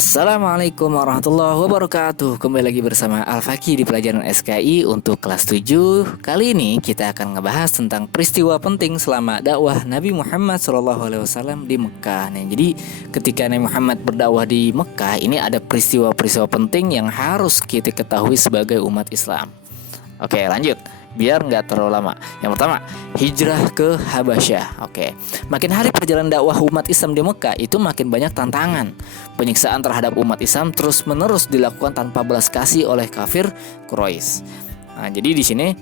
Assalamualaikum warahmatullahi wabarakatuh. Kembali lagi bersama Al-Faki di pelajaran SKI untuk kelas 7. Kali ini kita akan ngebahas tentang peristiwa penting selama dakwah Nabi Muhammad SAW di Mekah. Nah, jadi ketika Nabi Muhammad berdakwah di Mekah, ini ada peristiwa-peristiwa penting yang harus kita ketahui sebagai umat Islam. Oke, lanjut. Biar nggak terlalu lama. Yang pertama, hijrah ke Habasyah. Oke, makin hari perjalanan dakwah umat Islam di Mekah itu makin banyak tantangan. Penyiksaan terhadap umat Islam terus menerus dilakukan tanpa belas kasih oleh kafir Quraisy. Nah, jadi di sini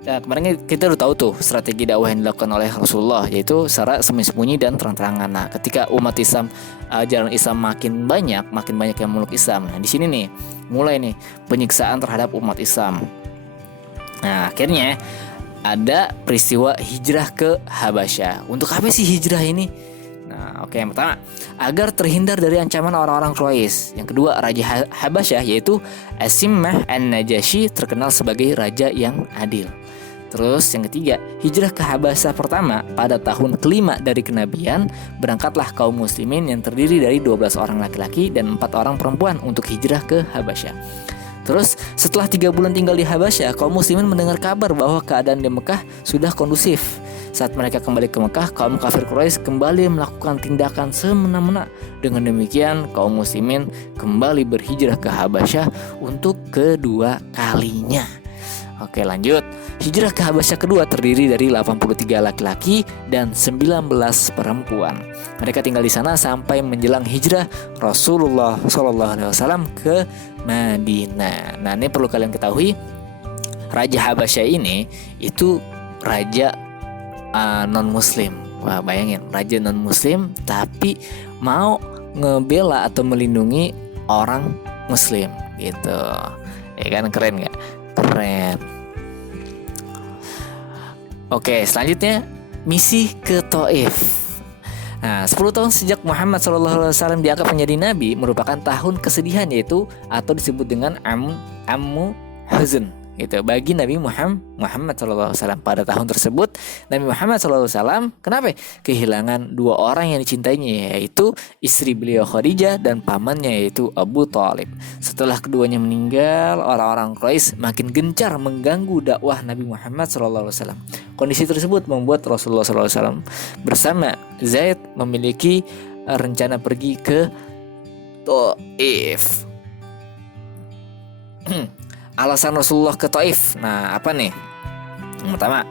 kemarin kita udah tahu tuh strategi dakwah yang dilakukan oleh Rasulullah, yaitu secara sembunyi-sembunyi dan terang-terangan. Nah, ketika umat Islam, ajaran Islam makin banyak yang memeluk Islam. Nah, di sini nih mulai nih penyiksaan terhadap umat Islam. Nah, akhirnya ada peristiwa hijrah ke Habasyah. Untuk apa sih hijrah ini? Nah, oke, yang pertama, agar terhindar dari ancaman orang-orang Quraisy. Yang kedua, Raja Habasyah yaitu As-Simmah An-Najasyi, terkenal sebagai raja yang adil. Terus yang ketiga, hijrah ke Habasyah pertama pada tahun kelima dari kenabian, berangkatlah kaum muslimin yang terdiri dari 12 orang laki-laki dan 4 orang perempuan untuk hijrah ke Habasyah. Terus setelah 3 bulan tinggal di Habasyah, kaum muslimin mendengar kabar bahwa keadaan di Mekah sudah kondusif. Saat mereka kembali ke Mekah, kaum kafir Quraisy kembali melakukan tindakan semena-mena. Dengan demikian, kaum muslimin kembali berhijrah ke Habasyah untuk kedua kalinya. Oke, lanjut. Hijrah ke Habasyah kedua terdiri dari 83 laki-laki dan 19 perempuan. Mereka tinggal di sana sampai menjelang hijrah Rasulullah SAW ke Madinah. Nah, ini perlu kalian ketahui, Raja Habasyah ini itu raja non-muslim. Wah, bayangin, raja non-muslim tapi mau ngebela atau melindungi orang muslim gitu. Ya kan, keren gak? Keren. Oke, selanjutnya misi ke Taif. Nah, 10 tahun sejak Muhammad SAW diangkat menjadi nabi merupakan tahun kesedihan, yaitu atau disebut dengan Ammu Huzn. Itu bagi Nabi Muhammad SAW. Pada tahun tersebut Nabi Muhammad SAW kenapa? Kehilangan 2 orang yang dicintainya, yaitu istri beliau Khadijah dan pamannya yaitu Abu Thalib. Setelah keduanya meninggal, orang-orang Quraisy makin gencar mengganggu dakwah Nabi Muhammad SAW. Kondisi tersebut membuat Rasulullah SAW bersama Zaid memiliki rencana pergi ke Taif. Alasan Rasulullah ke Taif. Nah, apa nih? Yang pertama,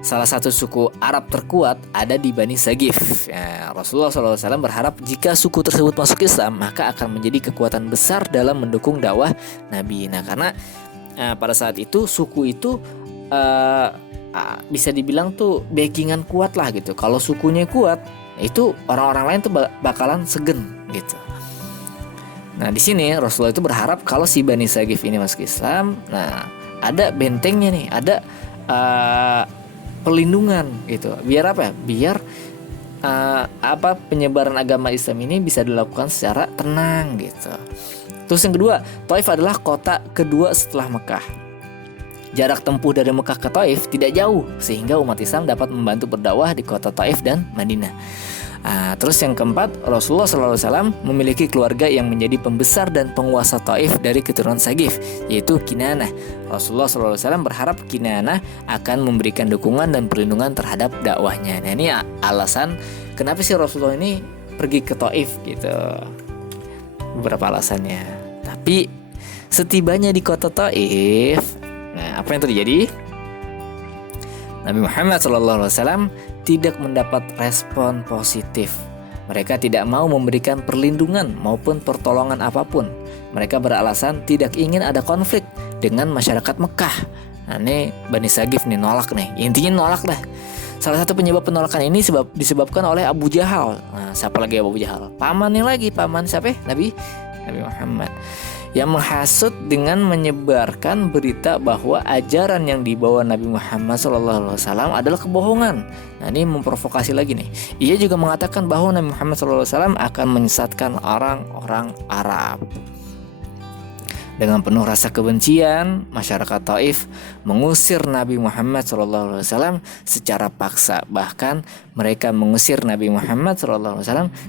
salah satu suku Arab terkuat ada di Bani Sagif. Ya, Rasulullah SAW berharap jika suku tersebut masuk Islam, maka akan menjadi kekuatan besar dalam mendukung dakwah Nabi. Nah, karena pada saat itu suku itu bisa dibilang tuh backingan kuat lah gitu. Kalau sukunya kuat, itu orang-orang lain tuh bakalan segen gitu. Nah, di sini Rasulullah itu berharap kalau si Bani Sagif ini masuk Islam, nah ada bentengnya nih, ada perlindungan gitu. Biar apa? Biar penyebaran agama Islam ini bisa dilakukan secara tenang gitu. Terus yang kedua, Taif adalah kota kedua setelah Mekah. Jarak tempuh dari Mekah ke Taif tidak jauh, sehingga umat Islam dapat membantu berdakwah di kota Taif dan Madinah. Terus yang keempat, Rasulullah SAW memiliki keluarga yang menjadi pembesar dan penguasa Taif dari keturunan Sagif, yaitu Kinanah. Rasulullah SAW berharap Kinanah akan memberikan dukungan dan perlindungan terhadap dakwahnya. Nah, ini alasan kenapa sih Rasulullah ini pergi ke Taif gitu. Beberapa alasannya. Tapi setibanya di kota Taif, nah apa yang terjadi? Nabi Muhammad SAW tidak mendapat respon positif. Mereka tidak mau memberikan perlindungan maupun pertolongan apapun. Mereka beralasan tidak ingin ada konflik dengan masyarakat Mekah. Nah, ini Bani Sagif nih nolak nih. Intinya nolak dah. Salah satu penyebab penolakan ini disebabkan oleh Abu Jahal. Nah, siapa lagi Abu Jahal? Paman siapa? Nabi Muhammad. Yang menghasut dengan menyebarkan berita bahwa ajaran yang dibawa Nabi Muhammad SAW adalah kebohongan. Nah, ini memprovokasi lagi nih. Ia juga mengatakan bahwa Nabi Muhammad SAW akan menyesatkan orang-orang Arab. Dengan penuh rasa kebencian, masyarakat Taif mengusir Nabi Muhammad SAW secara paksa. Bahkan mereka mengusir Nabi Muhammad SAW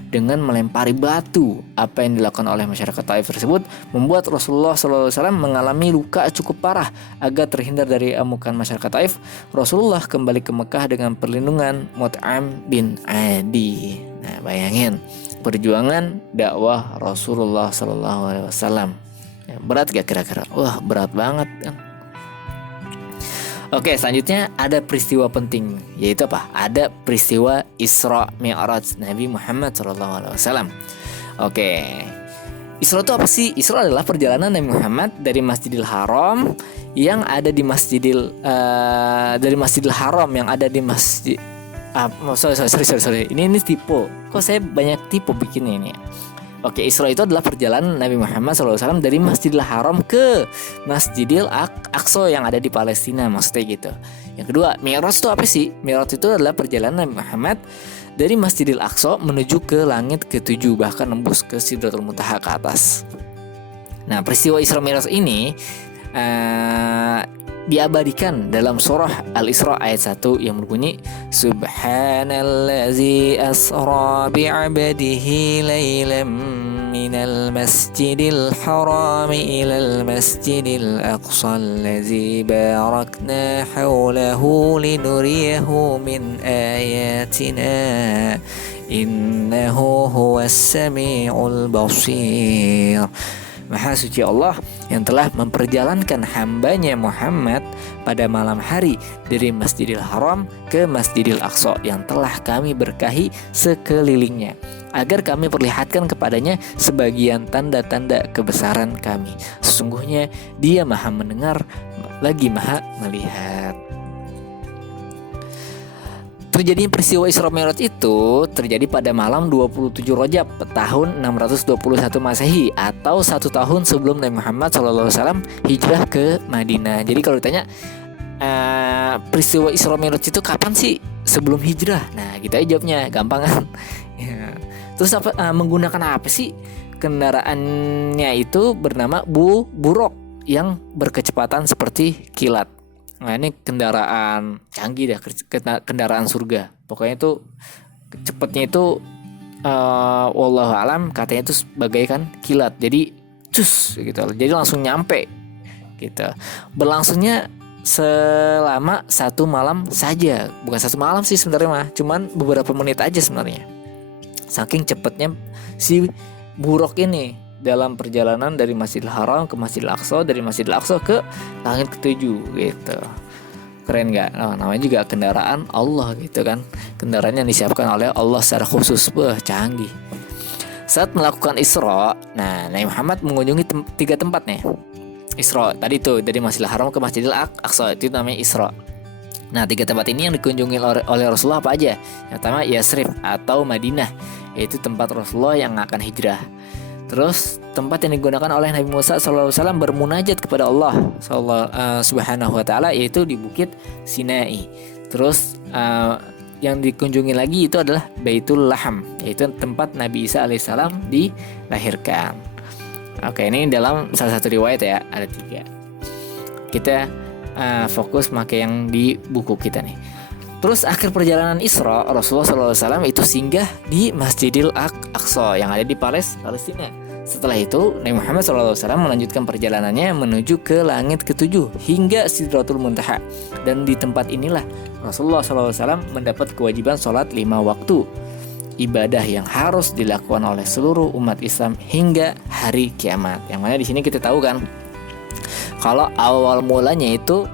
dengan melempari batu. Apa yang dilakukan oleh masyarakat Taif tersebut membuat Rasulullah SAW mengalami luka cukup parah. Agar terhindar dari amukan masyarakat Taif, Rasulullah kembali ke Mekah dengan perlindungan Mut'am bin Adi. Nah, bayangin perjuangan dakwah Rasulullah SAW. Berat gak kira-kira? Wah, berat banget kan. Oke, selanjutnya ada peristiwa penting, yaitu apa? Ada peristiwa Isra Mi'raj Nabi Muhammad SAW. Oke, Isra itu apa sih? Isra adalah perjalanan Nabi Muhammad dari Masjidil Haram yang ada di Masjidil Haram yang ada di Masjid. Sorry. Ini tipe. Kok saya banyak tipe bikinnya ini? Oke, Isra itu adalah perjalanan Nabi Muhammad SAW dari Masjidil Haram ke Masjidil Aqsa yang ada di Palestina, maksudnya gitu. Yang kedua, Mi'raj itu apa sih? Mi'raj itu adalah perjalanan Nabi Muhammad dari Masjidil Aqsa menuju ke langit ke-7, bahkan nembus ke Sidratul Muntaha ke atas. Nah, peristiwa Isra Mi'raj ini diabadikan dalam surah Al-Isra ayat 1 yang berbunyi Subhanallazi asra bi'abadihi laylam minal masjidil harami ilal masjidil aqsa allazi barakna hawlahu linuriyahu min ayatina innahu huwas sami'ul basir. Maha suci Allah yang telah memperjalankan hambanya Muhammad pada malam hari dari Masjidil Haram ke Masjidil Aqsa yang telah kami berkahi sekelilingnya, agar kami perlihatkan kepadanya sebagian tanda-tanda kebesaran kami. Sesungguhnya Dia Maha mendengar lagi Maha melihat. Terjadinya peristiwa Isra Mi'raj itu terjadi pada malam 27 Rajab tahun 621 Masehi atau 1 tahun sebelum Nabi Muhammad SAW hijrah ke Madinah. Jadi kalau ditanya peristiwa Isra Mi'raj itu kapan sih sebelum hijrah? Nah, kita jawabnya gampang kan. Ya. Terus menggunakan apa sih? Kendaraannya itu bernama buruk yang berkecepatan seperti kilat. Nah, ini kendaraan canggih dah, kendaraan surga. Pokoknya itu cepatnya itu wallahu alam katanya itu bagaikan kilat. Jadi cus gitu. Jadi langsung nyampe gitu. Berlangsungnya selama 1 malam saja. Bukan 1 malam sih sebenarnya mah, cuman beberapa menit aja sebenarnya. Saking cepatnya si buruk ini dalam perjalanan dari Masjidil Haram ke Masjidil Aqsa, dari Masjidil Aqsa ke langit ke-7 gitu. Keren gak? Nah, namanya juga kendaraan Allah gitu kan. Kendaraan yang disiapkan oleh Allah secara khusus. Canggih. Saat melakukan Isra, nah Nabi Muhammad mengunjungi 3 tempat nih. Isra tadi tuh dari Masjidil Haram ke Masjidil Aqsa, itu namanya Isra. Nah, 3 tempat ini yang dikunjungi oleh Rasulullah apa aja? Yang pertama Yasrib atau Madinah, yaitu tempat Rasulullah yang akan hijrah. Terus tempat yang digunakan oleh Nabi Musa SAW bermunajat kepada Allah Subhanahu Wa Taala, yaitu di Bukit Sinai. Terus yang dikunjungi lagi itu adalah Baitul Laham, yaitu tempat Nabi Isa alaihissalam dilahirkan. Oke, ini dalam salah satu riwayat ya, ada 3. Kita fokus pakai yang di buku kita nih. Terus akhir perjalanan Isra, Rasulullah SAW itu singgah di Masjidil Aqsa yang ada di Palestina. Setelah itu, Nabi Muhammad SAW melanjutkan perjalanannya menuju ke langit ke-7 hingga Sidratul Muntaha. Dan di tempat inilah Rasulullah SAW mendapat kewajiban sholat 5 waktu, ibadah yang harus dilakukan oleh seluruh umat Islam hingga hari kiamat. Yang mana di sini kita tahu kan, kalau awal mulanya itu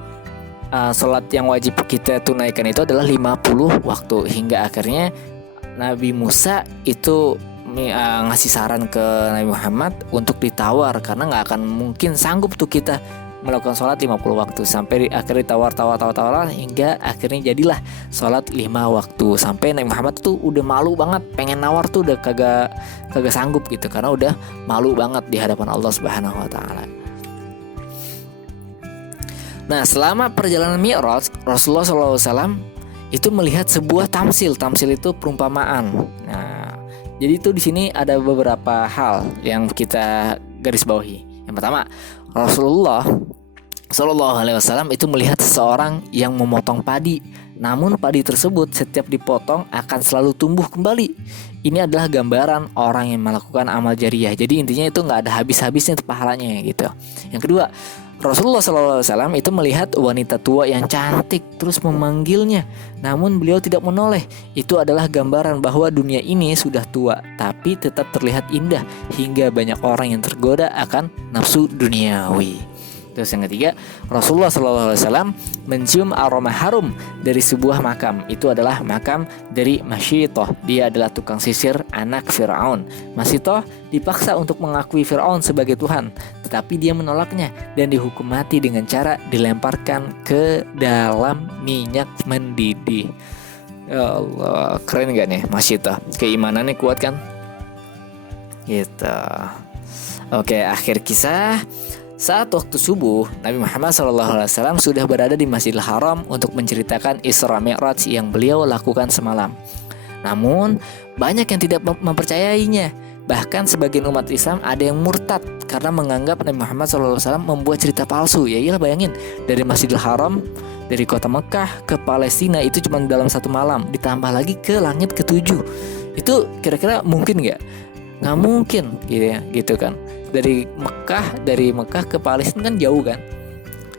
sholat yang wajib kita tunaikan itu adalah 50 waktu, hingga akhirnya Nabi Musa itu ngasih saran ke Nabi Muhammad untuk ditawar, karena gak akan mungkin sanggup tuh kita melakukan sholat 50 waktu. Sampai akhirnya tawar hingga akhirnya jadilah sholat 5 waktu. Sampai Nabi Muhammad tuh udah malu banget, pengen nawar tuh udah kagak sanggup gitu, karena udah malu banget di hadapan Allah Subhanahu Wa Taala. Nah, selama perjalanan Mi'raj, Rasulullah SAW itu melihat sebuah tamsil. Tamsil itu perumpamaan. Nah, jadi itu di sini ada beberapa hal yang kita garis bawahi. Yang pertama, Rasulullah Shallallahu Alaihi Wasallam itu melihat seseorang yang memotong padi, namun padi tersebut setiap dipotong akan selalu tumbuh kembali. Ini adalah gambaran orang yang melakukan amal jariyah. Jadi intinya itu nggak ada habis-habisnya tuh pahalanya gitu. Yang kedua, Rasulullah SAW itu melihat wanita tua yang cantik terus memanggilnya, namun beliau tidak menoleh. Itu adalah gambaran bahwa dunia ini sudah tua, tapi tetap terlihat indah hingga banyak orang yang tergoda akan nafsu duniawi. Terus yang ketiga, Rasulullah SAW mencium aroma harum dari sebuah makam. Itu adalah makam dari Masyitoh. Dia adalah tukang sisir anak Fir'aun. Masyitoh dipaksa untuk mengakui Fir'aun sebagai Tuhan, tetapi dia menolaknya dan dihukum mati dengan cara dilemparkan ke dalam minyak mendidih. Ya Allah, keren gak nih Masyitoh? Keimanannya kuat kan? Gitu. Oke, akhir kisah. Saat waktu subuh, Nabi Muhammad SAW sudah berada di Masjidil Haram untuk menceritakan Isra Mi'raj yang beliau lakukan semalam. Namun, banyak yang tidak mempercayainya. Bahkan sebagian umat Islam ada yang murtad karena menganggap Nabi Muhammad SAW membuat cerita palsu. Ya iyalah, bayangin, dari Masjidil Haram, dari kota Mekah ke Palestina itu cuma dalam satu malam, ditambah lagi ke langit ketujuh. Itu kira-kira mungkin nggak? Nggak mungkin gitu kan. Dari Mekah ke Palestina kan jauh kan,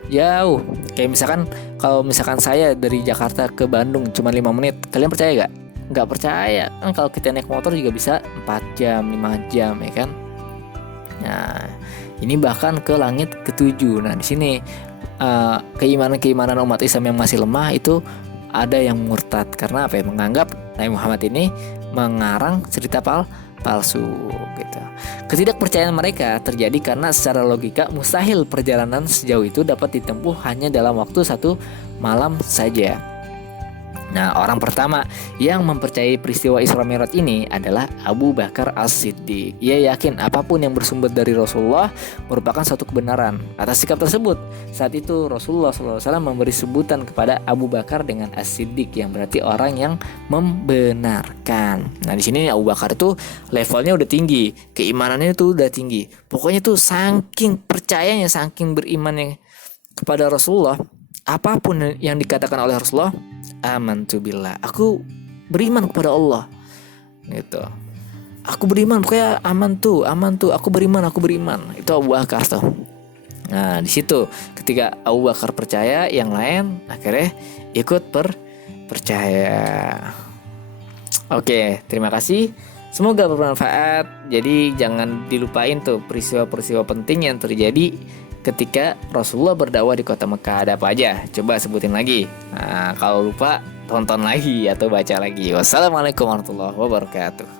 jauh. Kayak misalkan kalau misalkan saya dari Jakarta ke Bandung cuma 5 menit, kalian percaya gak? Nggak percaya kan. Kalau kita naik motor juga bisa 4 jam 5 jam ya kan. Nah ini bahkan ke langit ketujuh. Nah di sini keimanan umat Islam yang masih lemah itu ada yang murtad karena apa ya, menganggap Nabi Muhammad ini mengarang cerita palsu gitu. Ketidakpercayaan mereka terjadi karena secara logika mustahil perjalanan sejauh itu dapat ditempuh hanya dalam waktu 1 malam saja. Nah, orang pertama yang mempercayai peristiwa Isra Mi'raj ini adalah Abu Bakar As-Siddiq. Ia yakin apapun yang bersumber dari Rasulullah merupakan suatu kebenaran. Atas sikap tersebut, saat itu Rasulullah SAW memberi sebutan kepada Abu Bakar dengan As-Siddiq, yang berarti orang yang membenarkan. Nah, di sini Abu Bakar itu levelnya udah tinggi, keimanannya itu udah tinggi. Pokoknya tuh saking percayanya, saking berimannya kepada Rasulullah, apapun yang dikatakan oleh Rasulullah, amantu billah, aku beriman kepada Allah gitu. Aku beriman, pokoknya aman tuh, aku beriman. Itu Abu Bakar tuh. Nah, di situ ketika Abu Bakar percaya, yang lain akhirnya ikut percaya. Oke, terima kasih. Semoga bermanfaat. Jadi jangan dilupain tuh peristiwa-peristiwa penting yang terjadi ketika Rasulullah berdakwah di kota Mekah. Ada apa aja? Coba sebutin lagi. Nah, kalau lupa tonton lagi atau baca lagi. Wassalamualaikum warahmatullahi wabarakatuh.